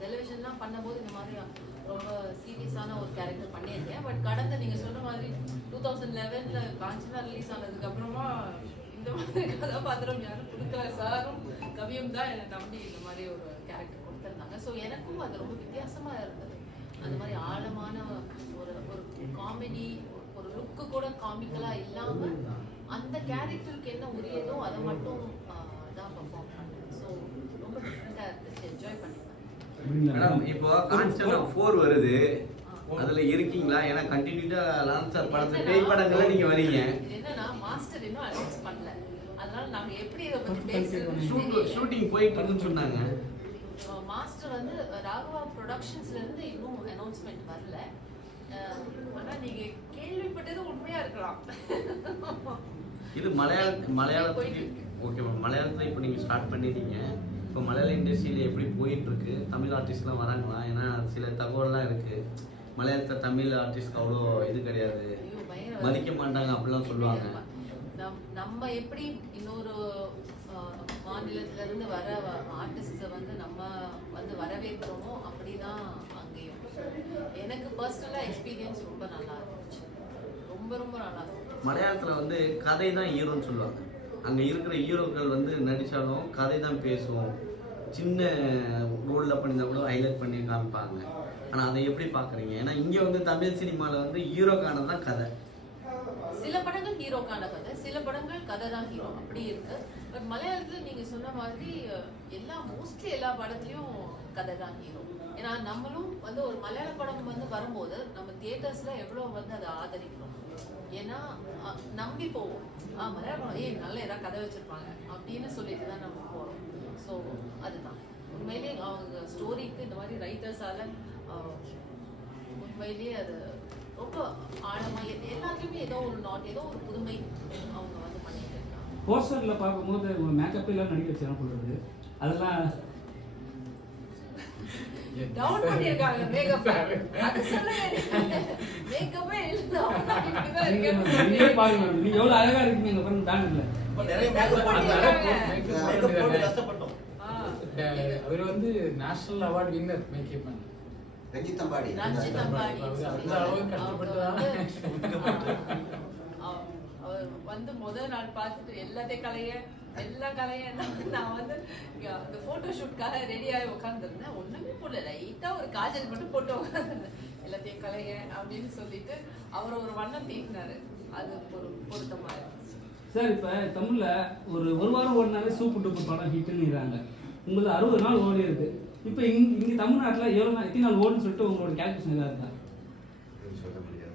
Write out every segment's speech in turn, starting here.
டெலிவிஷன்லாம் பண்ணும்போது இந்த மாதிரி ரொம்ப சீரியஸான ஒரு கேரக்டர் பண்ணியிருக்கேன். பட் கடந்த நீங்க சொன்ன மாதிரி டூ தௌசண்ட் லெவன்ல காஞ்சனா ரிலீஸ் ஆனதுக்கு அப்புறமா இந்த மாதிரி கதாபாத்திரம் யாரும் கொடுக்கல. சாரும் கவியும் தான் என்னை நம்பி இந்த மாதிரி ஒரு கேரக்டர் கொடுத்துருந்தாங்க. ஸோ எனக்கும் அது ரொம்ப வித்தியாசமா இருந்தது. அந்த மாதிரி ஆழமான ஒரு ஒரு காமெடி ஒரு லுக்கு கூட காமிக்கலா இல்லாம அந்த கேரக்டருக்கு என்ன உரியதோ அதை மட்டும் தான் பர்ஃபார்ம் பண்ணேன். ரொம்ப டிஃப்ரெண்ட்டாக இருந்துச்சு என்ஜாய் பண்ணிப்பேன் மேடம் இப்போ கான்ஸ்டன்ட் ஃபோர் வருது. அதுல இருக்கீங்களா? ஏன்னா கண்டினியூட்டா லான்ஸ் சார் படத்துல பேய் படங்கள்ல நீங்க வரீங்க. இது என்னன்னா மாஸ்டர் இன்னும் அனௌன்ஸ் பண்ணல. அதனால நாங்க எப்படி இதை பத்தி பேசுறது? ஷூட்டிங் போயிட்டு இருக்குன்னு சொன்னாங்க. மாஸ்டர் வந்து ராகவா ப்ரொடக்ஷன்ஸ்ல இருந்து இன்னும் அனௌன்ஸ்மெண்ட் வரல. ஆனா நீங்க கேள்விப்பட்டது உண்மையா இருக்கலாம். இது மலையாள மலையாளத்துக்கு ஓகே மேம் மலையாளத்துல இப்போ நீங்க ஸ்டார்ட் பண்ணிட்டீங்க. இப்போ மலையாள இண்டஸ்ட்ரியில எப்படி போயிட்டு இருக்கு தமிழ் ஆர்டிஸ்ட்லாம் வராங்களா? ஏன்னா சில தகவல்லாம் இருக்கு. மலையாளத்துல தமிழ் ஆர்டிஸ்ட்க்கு அவ்வளோ இது கிடையாது. மதிக்க மாட்டாங்க அப்படிலாம் சொல்லுவாங்க. நம்- நம்ம எப்படி இன்னொரு அஹ், மாநிலத்துல இருந்து வர ஆர்டிஸ்ட வந்து நம்ம வந்து வரவேற்கிறோமோ அப்படிதான் அங்கேயும். எனக்கு பர்சனலா எக்ஸ்பீரியன்ஸ் ரொம்ப நல்லா இருந்துச்சு. ரொம்ப ரொம்ப நல்லா இருந்துச்சு. மலையாளத்துல வந்து கதை தான் ஹீரோன்னு சொல்லுவாங்க. அங்கே இருக்கிற ஹீரோக்கள் வந்து நடித்தாலும் கதை தான் பேசுவோம். சின்ன ரோலில் பண்ணியிருந்தா கூட ஹைலைட் பண்ணி காமிப்பாங்க. ஆனால் அதை எப்படி பார்க்குறீங்க ஏன்னா இங்கே வந்து தமிழ் சினிமாவில் வந்து ஹீரோக்கான தான் கதை. சில படங்கள் ஹீரோக்கான கதை சில படங்கள் கதை தான் ஹீரோ. அப்படி இருக்கு. பட் மலையாளத்தில் நீங்கள் சொன்ன மாதிரி எல்லா மோஸ்ட்லி எல்லா படத்துலையும் கதை தான் ஹீரோ. ஏன்னா நம்மளும் வந்து ஒரு மலையாள படம் வந்து வரும்போது நம்ம தியேட்டர்ஸ்ல எவ்வளவு வந்து அதை ஆதரிக்கிறோம். ஏன்னா நம்பி போவோம். ஆ மலையாள படம் ஏய் நல்ல ஏதாவது கதை வச்சிருப்பாங்க அப்படின்னு சொல்லிட்டு தான் நம்ம போறோம். ஸோ அதுதான். உண்மையிலேயே அவங்க ஸ்டோரிக்கு இந்த மாதிரி ரைட்டர்ஸால உண்மையிலேயே அது ரொம்ப ஆழமா எ- எல்லாத்துலயுமே ஏதோ ஒரு நாட் ஏதோ ஒரு புதுமை அவங்க வந்து பண்ணிட்டு இருக்காங்க. போஸ்டர்ல பார்க்கும்போது உங்க மேக்கப் எல்லாம் நடிக்க வச்சு என்ன இருக்கு. அதெல்லாம் டவுன் பண்ணிருக்காங்க மேக்கப் அது சொல்லுங்க. மேக்கப்பே இல்ல நீங்க பாருங்க. நீங்க எவ்வளவு அழகா இருக்கீங்க பேனர்ல இப்ப நிறைய மேக்கப் பண்ணிருக்காங்க. மேக்கப் போட்டு கஷ்டப்பட்டோம். அவர் வந்து national award winner makeup man Ranjith Ambadi. Ranjith சொல்லி அந்த அளவுக்கு கஷ்டப்பட்டு அவர் வந்து முதல் நாள் பார்த்துட்டு எல்லாத்தையும் கலைய எல்லா கலைய நான் வந்து இங்க அந்த போட்டோ ஷூட்காக ரெடி ஆகி உட்காந்துருந்தேன் ஒண்ணுமே போடல. லைட்டா ஒரு காஜல் மட்டும் போட்டு உட்காந்துருந்தேன் எல்லாத்தையும் கலைய அப்படின்னு சொல்லிட்டு அவர் ஒரு வண்ணம் தீட்டினாரு. அது ஒரு பொருத்தமா இருந்துச்சு சார் இப்ப தமிழ்ல ஒரு ஒரு வாரம் ஓடினாலே சூப்பர் டூப்பர் படம் ஹிட்னுறாங்க உங்களுக்கு அறுபது நாள் ஓடி இருக்கு. இப்ப இங்க இங்க தமிழ்நாட்டுல எவ்வளவு நாள் எத்தனை நாள் ஓடுன்னு சொல்லிட்டு உங்களோட கேல்குலேஷன் இதா இருக்கா? சொல்ல முடியாது.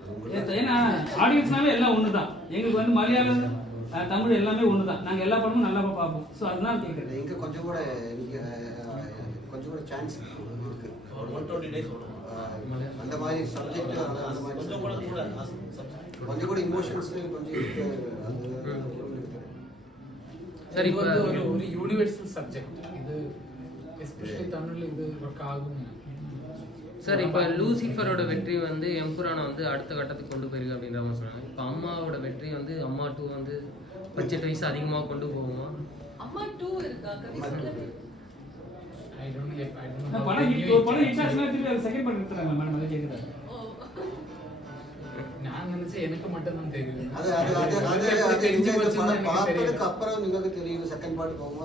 அது ஏத்த- உங்களுக்கு ஏன்னா ஆடியன்ஸ்னாவே எல்லாம் ஒண்ணுதான். எங்களுக்கு வந்து மலையாளம் தமிழ் எல்லாமே ஒண்ணுதான். நாங்க எல்லா படமும் நல்லா பார்ப்போம். ஸோ அதுதான் கேட்குறேன் இங்க கொஞ்சம் கூட கொஞ்சம் கூட சான்ஸ் இருக்கு. ஒரு ஒன் டுவெண்ட்டி டேஸ் வரும் அஹ், அந்த மாதிரி சப்ஜெக்ட் அந்த மாதிரி கொஞ்சம் கூட கூட கொஞ்சம் கூட இமோஷன்ஸ் கொஞ்சம். சரி, இப்ப- ஒரு ஒரு யூனிவர்சல் சப்ஜெக்ட் இது எஸ்பெஷலி தமிழ்ல இது ஒர்க் ஆகும் சார் இப்போ லூசிஃபரோட வெற்றி வந்து எம்புரானை வந்து அடுத்த கட்டத்துக்கு கொண்டு போயிருக்கு அப்படின்ற மாதிரி சொன்னாங்க இப்போ அம்மாவோட வெற்றி வந்து அம்மா டூ வந்து பட்ஜெட் வைஸ் அதிகமாக கொண்டு போகுமா? அம்மா டூ செகண்ட் பண்ணி எடுத்துறாங்க மேடம். அதை கேக்குறாங்க தெரியும். அது அப்புறம் தெரியும் செகண்ட் பார்ட் போகுமா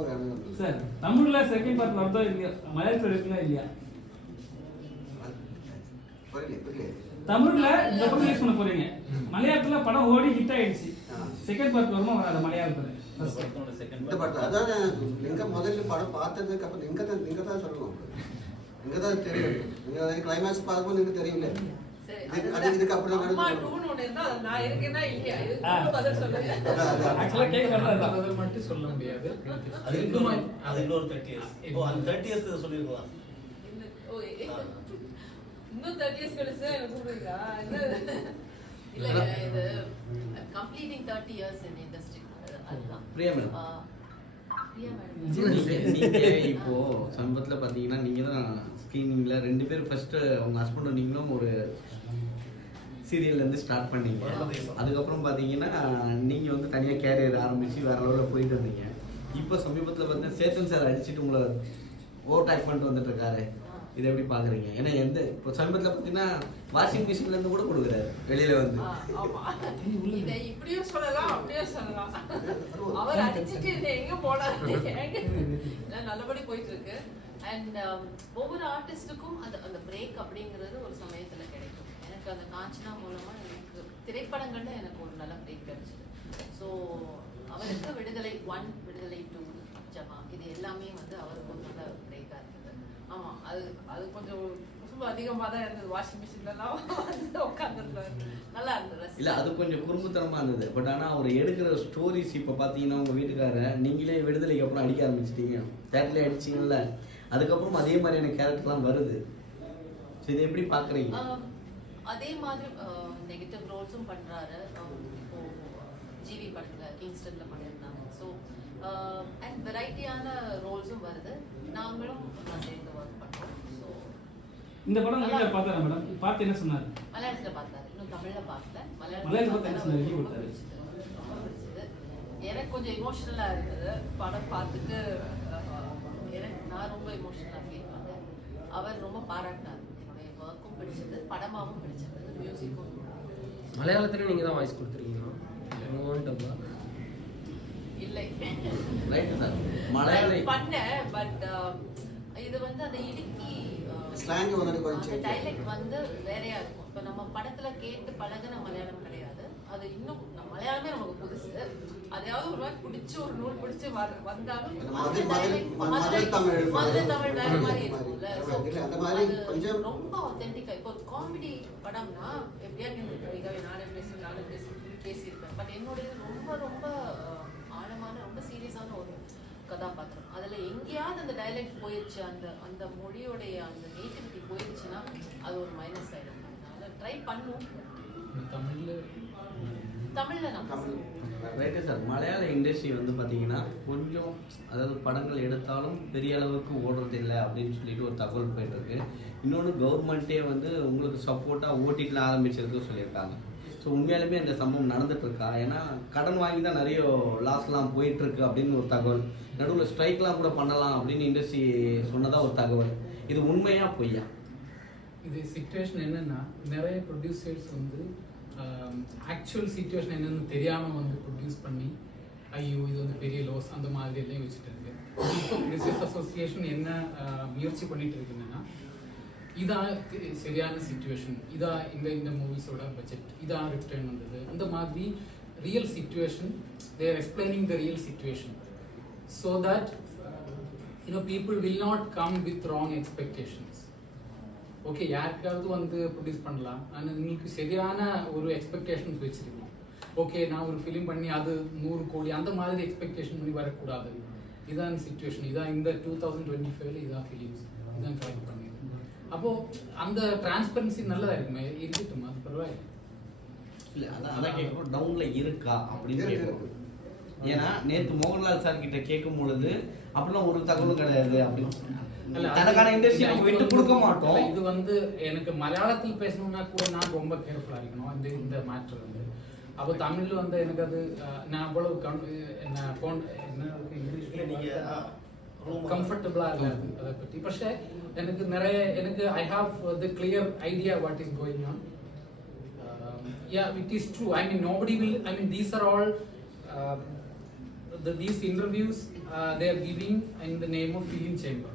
சார் தமிழ்ல செகண்ட் பார்ட் வரதோ இல்லையா? மலையாளத்துல இருக்குதா இல்லையா? தமிழ்ல இந்த படம் யூஸ் பண்ண போறீங்க. மலையாளத்துல படம் ஓடி ஹிட் ஆயிடுச்சு. செகண்ட் பார்ட் வருமா வராது? மலையாளத்துல. இந்த படம் அதான் நீங்க முதல்ல படம் பார்த்ததுக்கு அப்புறம் நீங்க தான் நீங்க தான் சொல்லணும். நீங்க தான் தெரியும். நீங்க கிளைமேக்ஸ் பார்க்கும்போது நீங்க தெரியல. மட்டும் சொல்ல முடியாது. அது இன்னொரு தேர்ட்டி இயர்ஸ் இப்போ அந்த தேர்ட்டி இயர்ஸ் சொல்லியிருக்கலாம் இன்னும் தேர்ட்டி இயர்ஸ் கழிச்சு எனக்கு கூப்பிடுறீங்களா? இல்ல இது completing thirty years in industry அதுதான். பிரியா மேடம். நீங்க இப்போ சமீபத்துல பாத்தீங்கன்னா நீங்க தான் ஸ்கிரீனிங்ல ரெண்டு பேரும் ஃபர்ஸ்ட் உங்க ஹஸ்பண்டும் நீங்களும் ஒரு சீரியல்ல இருந்து ஸ்டார்ட் பண்ணீங்க. அதுக்கப்புறம் பாத்தீங்கன்னா நீங்க வந்து தனியா கேரியர் ஆரம்பிச்சு வேற லெவலில் போயிட்டு இருந்தீங்க இப்போ சமீபத்துல பார்த்தீங்கன்னா சேத்தன் சார் அடிச்சுட்டு உங்களை ஓவர் டைப் பண்ணிட்டு வந்துட்டு இருக்காரு. இதை எப்படி பாக்குறீங்க ஏன்னா எந்த இப்போ சமீபத்தில் பார்த்தீங்கன்னா வாஷிங் மிஷின்ல இருந்து கூட கொடுக்குறாரு வெளியில வந்து. இதை இப்படியும் சொல்லலாம் அப்படியும் சொல்லலாம். அவர் அடிச்சுட்டு என்னை எங்க போனாரு நல்லபடி போயிட்டு இருக்கு அண்ட் ஒவ்வொரு ஆர்டிஸ்டுக்கும் அந்த அந்த பிரேக் அப்படிங்கிறது ஒரு சமயத்துல கிடைக்கும். எனக்கு அந்த காஞ்சனா மூலமா எனக்கு திரைப்படங்கள்ல எனக்கு ஒரு நல்ல பிரேக் கிடைச்சது. ஸோ அவருக்கு விடுதலை ஒன் விடுதலை டூ ஜமா. இது எல்லாமே வந்து அவருக்கு ஒரு நல்ல அது அது கொஞ்சம் ரொம்ப அதிகமா தான் இருந்தது. வாஷிங் மிஷின்லாம் வந்து உட்காந்துருந்தாரு நல்லா இருந்தது இல்ல அது கொஞ்சம் குறும்புத்தனமா இருந்தது. பட் ஆனா அவர் எடுக்கிற ஸ்டோரிஸ் இப்ப பாத்தீங்கன்னா உங்க வீட்டுக்கார நீங்களே விடுதலைக்கு அப்புறம் அடிக்க ஆரம்பிச்சிட்டீங்க. தேட்டர்ல அடிச்சீங்கல்ல அதுக்கப்புறம் அதே மாதிரியான கேரக்டர்லாம் வருது. சரி இதை எப்படி பாக்குறீங்க? ஆம், அதே மாதிரி நெகட்டிவ் ரோல்ஸும் பண்றாரு. ஆம், இப்போ ஜிவி படத்துல கிங்ஸ்டன்ல பண்ணியிருந்தாங்க. ஸோ அண்ட் வெரைட்டியான ரோல்ஸும் வருது. நாங்களும் சேர்ந்து ஒர்க் பண்றோம். ஸோ இந்த படம் வீட்டில் பார்த்தாரா மேடம்? பார்த்து என்ன சொன்னார்? மலையாளத்துல பார்த்தாரு. இன்னும் தமிழ்ல பார்க்கல. மலையாளத்துல பார்த்தா என்ன சொன்னாரு? ரொம்ப. பிடிச்சது. ரொம்ப பிடிச்சது. எனக்கு கொஞ்சம் இமோஷனலா இருந்தது படம் பார்த்துட்டு எனக்கு நான் ரொம்ப இமோஷனலா ஃபீல் பண்ணேன். அவர் ரொம்ப பாராட்டினார். என்னுடைய ஒர்க்கும் பிடிச்சது படமாவும் பிடிச்சது மியூசிக்கும் மலையாளத்துல நீங்க தான் வாய்ஸ் கொடுத்துருக்கீங்களா இல்லை. மலையாள பண்ணேன் பட் இது வந்து அந்த இடுக்கி Slang வந்து கொஞ்சம் டைலக்ட் வந்து வேறையா இருக்கும். இப்போ நம்ம படத்துல கேட்டு பழகுன மலையாளம் கிடையாது. அது இன்னும் மலையாளமே நமக்கு புதுசு. அதையாவது ஒரு மாதிரி பிடிச்சி ஒரு நூல் பிடிச்சி வந்தாலும் மதுரை- தமிழ் வேற மாதிரி இருக்கும்ல. ரொம்ப authentic-ஆ இப்போ காமெடி படம்னா எப்படியா நீங்க நானே பேசி நானே பேசி பேசியிருப்பேன். பட் என்னுடைய ரொம்ப ரொம்ப அஹ், ஆழமான ரொம்ப சீரியஸான ஒரு கதாபாத்திரம் அதுல எங்கேயாவது அந்த டைலக்ட் போயிடுச்சு அந்த அந்த மொழியோடைய அந்த நேட்டிவிட்டி போயிடுச்சுன்னா அது ஒரு மைனஸ் ஆயிடும். அதனால ட்ரை பண்ணும் தமிழ்ல தமிழ்ல ரைட்டு சார் மலையாள இண்டஸ்ட்ரி வந்து பார்த்தீங்கன்னா கொஞ்சம் அதாவது படங்கள் எடுத்தாலும் பெரிய அளவுக்கு ஓடுறது இல்லை அப்படின்னு சொல்லிட்டு ஒரு தகவல் போயிட்டு இருக்கு. இன்னொன்று கவர்மெண்ட்டே வந்து உங்களுக்கு சப்போர்ட்டாக ஓட்டிட்டு ஆரம்பிச்சிருக்கு சொல்லியிருக்காங்க. ஸோ உண்மையாலுமே அந்த சம்பவம் நடந்துட்டு இருக்கா ஏன்னா கடன் வாங்கி தான் நிறைய லாஸ்லாம் போயிட்டு இருக்கு அப்படின்னு ஒரு தகவல். நடுவில் ஸ்ட்ரைக்லாம் கூட பண்ணலாம் அப்படின்னு இண்டஸ்ட்ரி சொன்னதா ஒரு தகவல். இது உண்மையா பொய்யா? இது சுச்சுவேஷன் என்னன்னா நிறைய ப்ரொடியூசர்ஸ் வந்து ஆக்சுவல் சுச்சுவேஷன் என்னன்னு தெரியாம வந்து ப்ரொடியூஸ் பண்ணி ஐயோ இது வந்து பெரிய லாஸ் அந்த மாதிரி எல்லாம் வச்சுட்டு இருக்கு. இப்போ ப்ரொடியூசர்ஸ் அசோசியேஷன் என்ன முயற்சி பண்ணிட்டு இருக்குன்னா இதான் சரியான சுச்சுவேஷன் இதான் இந்த இந்த மூவிஸோட பட்ஜெட் இதான் ரிட்டர்ன் வந்தது அந்த மாதிரி real situation there explaining the real situation so that you know people will not come with wrong expectations okay யாருக்காவது வந்து ப்ரொடியூஸ் பண்ணலாம். ஆனால் உங்களுக்கு சரியான ஒரு எக்ஸ்பெக்டேஷன்ஸ் வச்சுருக்கோம் ஓகே நான் ஒரு ஃபிலிம் பண்ணி அது நூறு கோடி அந்த மாதிரி எக்ஸ்பெக்டேஷன் பண்ணி வரக்கூடாது. இதான் சுச்சுவேஷன் இதான் இந்த டூ தௌசண்ட் டுவெண்ட்டி ஃபைவ்ல இதான் ஃபிலிம்ஸ் இதான் கலெக்ட் பண்ணி. அப்போ அந்த டிரான்ஸ்பரன்சி நல்லா இருக்குமே இருக்கட்டும்? அது பரவாயில்ல. இல்லை அதான் அதான் கேட்குறோம் டவுனில் இருக்கா அப்படின்னு கேட்குறோம் ஏன்னா நேற்று மோகன்லால் சார் கிட்ட கேட்கும் பொழுது அப்படிலாம் ஒரு தகவலும் கிடையாது அப்படின்னு தனக்கான இண்டஸ்ட்ரி நம்ம விட்டு வந்து- கொடுக்க மாட்டோம். இது வந்து எனக்கு மலையாளத்தில் பேசணும்னா கூட நான் ரொம்ப கேர்ஃபுல்லா இருக்கணும். இந்த இந்த மேட்ரு வந்து. அப்போ தமிழ்ல வந்து எனக்கு அது அஹ், நான் அவ்வளவு கன் என்ன போன் என்ன இல்ல நீங்க കംഫർട്ടബിൾ അല്ല അതേപ്പറ്റി പക്ഷേ എനിക്ക് നിറയെ എനിക്ക് I have the clear idea what is going on yeah, it is true. I mean, nobody will. I mean, these are all um, the, these interviews uh, they are giving in the name of Film Chamber,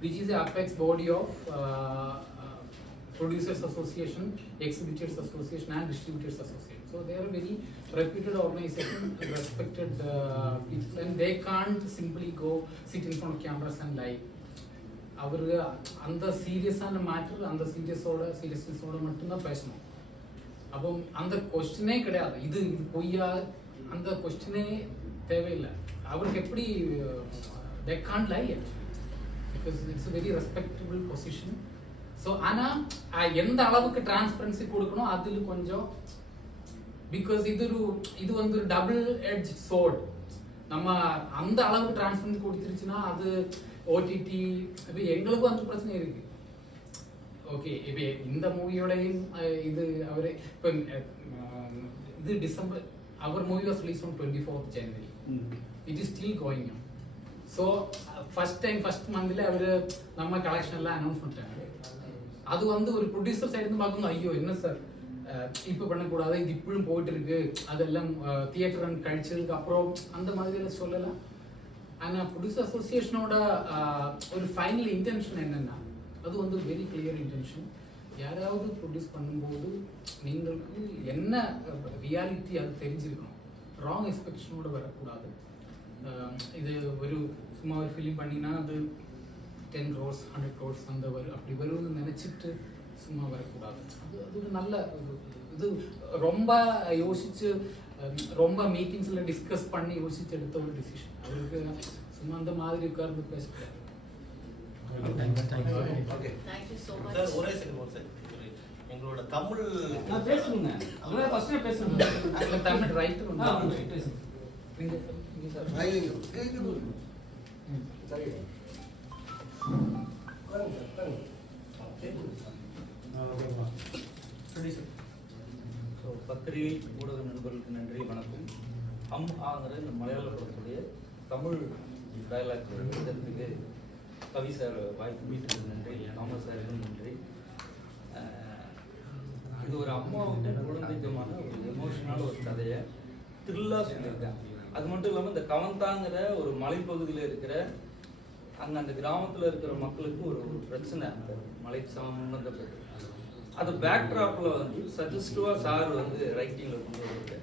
which is the apex body of uh, producers association exhibitors association and distributors association so they are a very reputed organization respected uh, people and they can't simply go sit in front of cameras and lie அவர் அந்த சீரியஸான matter அந்த சீரியஸோட சீரியஸ்னஸோட மட்டும்தான் பேசணும் அப்போ அந்த கொஸ்டினே கிடையாது இது இது பொய்யா அந்த கொஸ்டினே தேவையில்லை அவருக்கு எப்படி they can lie because it's very respectable position so ஆனால் எந்த அளவுக்கு டிரான்ஸ்பரன்சி கொடுக்கணும் அதில் கொஞ்சம் பிகாஸ் இது ஒரு இது வந்து ஒரு டபுள் எட்ஜ் சோர்ட் நம்ம அந்த அளவுக்கு டிரான்ஸ்பரன்சி கொடுத்துருச்சுன்னா அது ஓடிடி இப்போ எங்களுக்கும் அந்த பிரச்சனை இருக்கு. ஓகே இப்போ இந்த மூவியோடையும் இது அவர் இப்போ இது December our movie was release on twenty fourth January is still going on. So first time first மந்த்ல அவர் நம்ம கலெக்ஷன்லாம் அனௌன்ஸ் பண்ணிட்டாங்க அது வந்து ஒரு ப்ரொடியூசர் சைடு இருந்து பார்க்கும்போது ஐயோ என்ன சார்? இப்போ பண்ணக்கூடாது இது இப்படியும் போயிட்டு இருக்கு அதெல்லாம் தியேட்டர் ரன் கழிச்சதுக்கு அப்புறம் அந்த மாதிரிலாம் சொல்லலாம் ஆனால் ப்ரொடியூசர் அசோசியேஷனோட ஒரு ஃபைனல் இன்டென்ஷன் என்னன்னா அது வந்து வெரி கிளியர் இன்டென்ஷன் யாராவது ப்ரொடியூஸ் பண்ணும்போது நீங்களுக்கு என்ன ரியாலிட்டி அது தெரிஞ்சிருக்கணும். ராங் எக்ஸ்பெக்டேஷனோட வரக்கூடாது. இது ஒரு சும்மா ஒரு ஃபிலிம் பண்ணினா அது டென் க்ரோர்ஸ் ஹண்ட்ரட் க்ரோர்ஸ் அந்த வரும் அப்படி வரும்னு நினச்சிட்டு சும்மா வரக்கூடாது. அது அது ஒரு நல்ல இது ரொம்ப யோசிச்சு ரொம்ப மீட்டிங்ஸில் டிஸ்கஸ் பண்ணி யோசிச்சு எடுத்த ஒரு டிசிஷன் அவருக்கு சும்மா அந்த மாதிரி உட்கார்ந்து பேசக்கூடாது. ஒரே செகண்ட் எங்களோட தமிழ் அதில் தமிழ் வந்து பேசுங்க நீங்க நீங்க சார் ஐயோ, கேக்குது. சரி ஸோ பத்திரிகை ஊடக நண்பர்களுக்கு நன்றி வணக்கம் அம் ஆங்கிற இந்த மலையாள படத்துடைய தமிழ் டயலாக் எழுதுறதுக்கு கவி சார் வாய்ப்பு மீட்டுக்கு நன்றி தாமஸ் சாருக்கும் நன்றி. இது ஒரு அம்மாவுக்கு குழந்தைக்குமான ஒரு எமோஷனல் ஒரு கதையை த்ரில்லாக சொல்லியிருக்கேன் அது மட்டும் இல்லாமல் இந்த கவந்தாங்கிற ஒரு மலைப்பகுதியில் இருக்கிற அங்கே அந்த கிராமத்தில் இருக்கிற மக்களுக்கு ஒரு ஒரு பிரச்சனை அந்த மலை சம்பந்தப்பட்டு அது பேக்ட்ராப்பில் வந்து சஜஸ்டிவாக சார் வந்து ரைட்டிங்கில் கொண்டு வந்திருக்காரு.